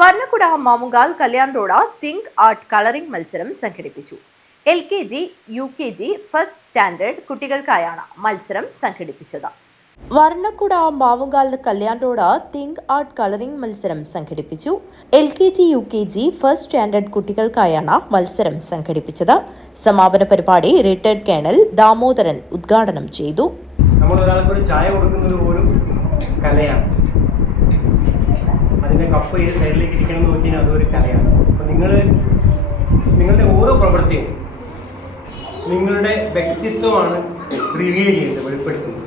Varnakkuda Mavungal Kalyan Road think art colouring മത്സരം സംഘടിപ്പിച്ചു. LKG, UKG first standard കുട്ടികൾക്കായാണ് മത്സരം സംഘടിപ്പിച്ചത്. വർണ്ണക്കുട Mavungal Kalyan Road think art colouring മത്സരം സംഘടിപ്പിച്ചു. LKG, UKG ഫസ്റ്റ് സ്റ്റാൻഡേർഡ് കുട്ടികൾക്കായാണ് മത്സരം സംഘടിപ്പിച്ചത്. സമാപന പരിപാടി റിട്ടയർഡ് കേണൽ ദാമോദരൻ ഉദ്ഘാടനം ചെയ്തു. നമ്മൾ ഒരാൾക്ക് ഒരു ചായ കൊടുക്കുന്നത് പോലും കലയാണ്. അതിൻ്റെ കപ്പ് ഈ സൈഡിലേക്ക് ഇരിക്കണം എന്ന് നോക്കിയാൽ അതൊരു കലയാണ്. അപ്പം നിങ്ങളുടെ ഓരോ പ്രവൃത്തിയും നിങ്ങളുടെ വ്യക്തിത്വമാണ് റിവീൽ ചെയ്യുന്നത്, വെളിപ്പെടുത്തുന്നത്.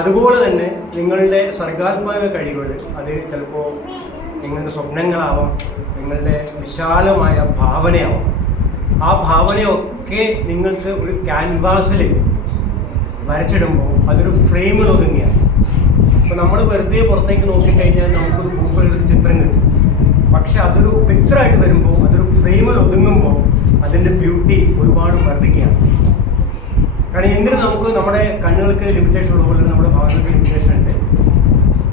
അതുപോലെ തന്നെ നിങ്ങളുടെ സർഗാത്മക കഴിവുകൾ, അത് ചിലപ്പോൾ നിങ്ങളുടെ സ്വപ്നങ്ങളാവാം, നിങ്ങളുടെ വിശാലമായ ഭാവനയാവാം. ആ ഭാവനയൊക്കെ നിങ്ങൾക്ക് ഒരു ക്യാൻവാസിൽ വരച്ചിടുമ്പോൾ അതൊരു ഫ്രെയിമിൽ ഒതുങ്ങിയാണ്. അപ്പോൾ നമ്മൾ വെറുതെ പുറത്തേക്ക് നോക്കിക്കഴിഞ്ഞാൽ നമുക്കൊരു പൂക്കളുടെ ചിത്രം കിട്ടും. പക്ഷെ അതൊരു പിക്ചറായിട്ട് വരുമ്പോൾ, അതൊരു ഫ്രെയിമിൽ ഒതുങ്ങുമ്പോൾ അതിൻ്റെ ബ്യൂട്ടി ഒരുപാട് വർദ്ധിക്കുകയാണ്. കാരണം എന്തിന് നമുക്ക് നമ്മുടെ കണ്ണുകൾക്ക് ലിമിറ്റേഷൻ ഉള്ളതുപോലെ നമ്മുടെ ഭാവനകൾക്ക് ലിമിറ്റേഷൻ ഉണ്ട്.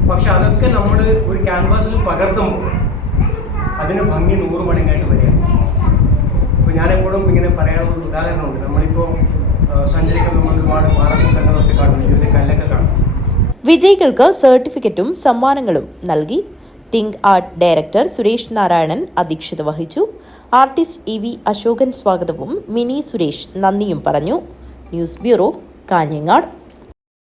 പക്ഷെ അതൊക്കെ നമ്മൾ ഒരു ക്യാൻവാസിൽ പകർത്തുമ്പോൾ അതിന് ഭംഗി 100 മടങ്ങായിട്ട് വരികയാണ്. ഇപ്പോൾ ഞാനെപ്പോഴും ഇങ്ങനെ പറയാനുള്ള ഉദാഹരണമുണ്ട്. നമ്മളിപ്പോൾ സഞ്ചരിക്കുമ്പോൾ നമ്മൾ ഒരുപാട് പാറക്കൂട്ടങ്ങളൊക്കെ കാണും, ഇതിൻ്റെ കല്ലൊക്കെ കാണും. വിജയികൾക്ക് സർട്ടിഫിക്കറ്റും സമ്മാനങ്ങളും നൽകി. Think art director Suresh Narayanan അധ്യക്ഷത വഹിച്ചു. ആർട്ടിസ്റ്റ് EV അശോകൻ സ്വാഗതവും മിനി സുരേഷ് നന്ദിയും പറഞ്ഞു. News bureau, Kanhangad.